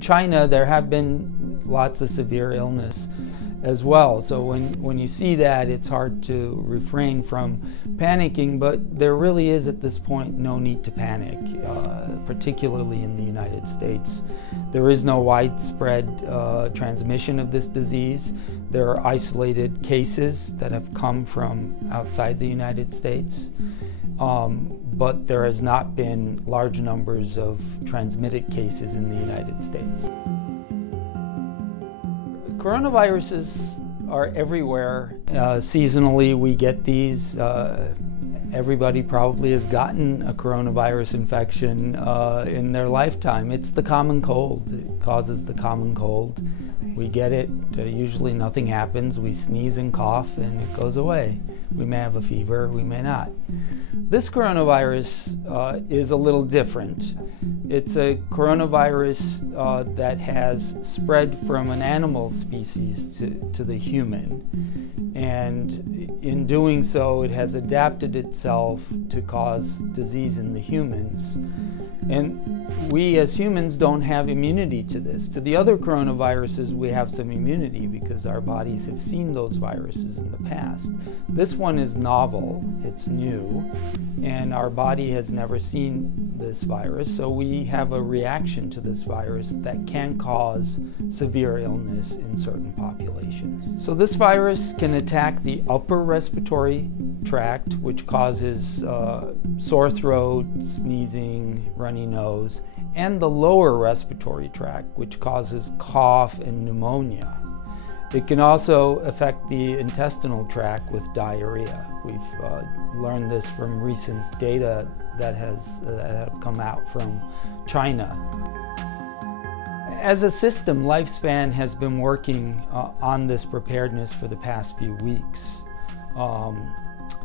in China, there have been lots of severe illness as well. So when you see that, it's hard to refrain from panicking, but there really is at this point no need to panic, particularly in the United States. There is no widespread transmission of this disease. There are isolated cases that have come from outside the United States, but there has not been large numbers of transmitted cases in the United States. Coronaviruses are everywhere. Seasonally, we get these. Everybody probably has gotten a coronavirus infection in their lifetime. It's the common cold. It causes the common cold. We get it. Usually nothing happens. We sneeze and cough and it goes away. We may have a fever, we may not. This coronavirus is a little different. It's a coronavirus that has spread from an animal species to the human. And in doing so, it has adapted itself to cause disease in the humans. And we as humans don't have immunity to this. To the other coronaviruses, we have some immunity because our bodies have seen those viruses in the past. This one is novel, it's new, and our body has never seen this virus, so we have a reaction to this virus that can cause severe illness in certain populations. So this virus can attack the upper respiratory tract, which causes sore throat, sneezing, runny nose, and the lower respiratory tract, which causes cough and pneumonia. It can also affect the intestinal tract with diarrhea. We've learned this from recent data that have come out from China. As a system, Lifespan has been working on this preparedness for the past few weeks.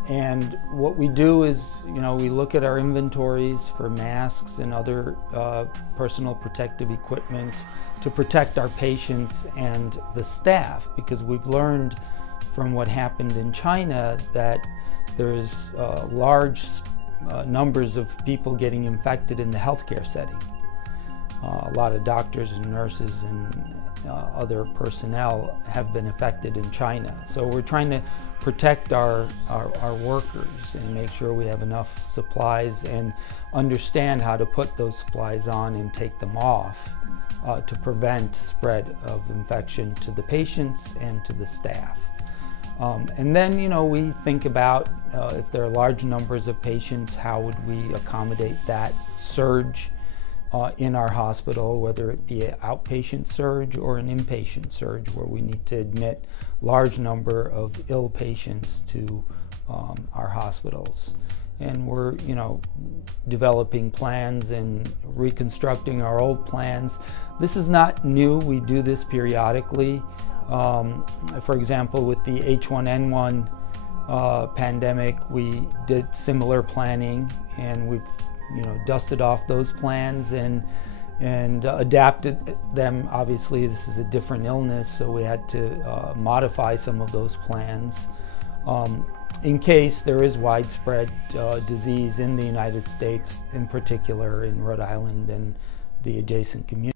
And what we do is, we look at our inventories for masks and other personal protective equipment to protect our patients and the staff, because we've learned from what happened in China that there's large numbers of people getting infected in the healthcare setting. A lot of doctors and nurses and other personnel have been affected in China. So we're trying to protect our workers and make sure we have enough supplies and understand how to put those supplies on and take them off to prevent spread of infection to the patients and to the staff. And then, we think about if there are large numbers of patients, how would we accommodate that surge in our hospital, whether it be an outpatient surge or an inpatient surge where we need to admit large number of ill patients to our hospitals. And we're, developing plans and reconstructing our old plans. This is not new. We do this periodically. For example, with the H1N1 pandemic, we did similar planning, and we've dusted off those plans and adapted them. Obviously, this is a different illness, so we had to modify some of those plans in case there is widespread disease in the United States, in particular in Rhode Island and the adjacent community.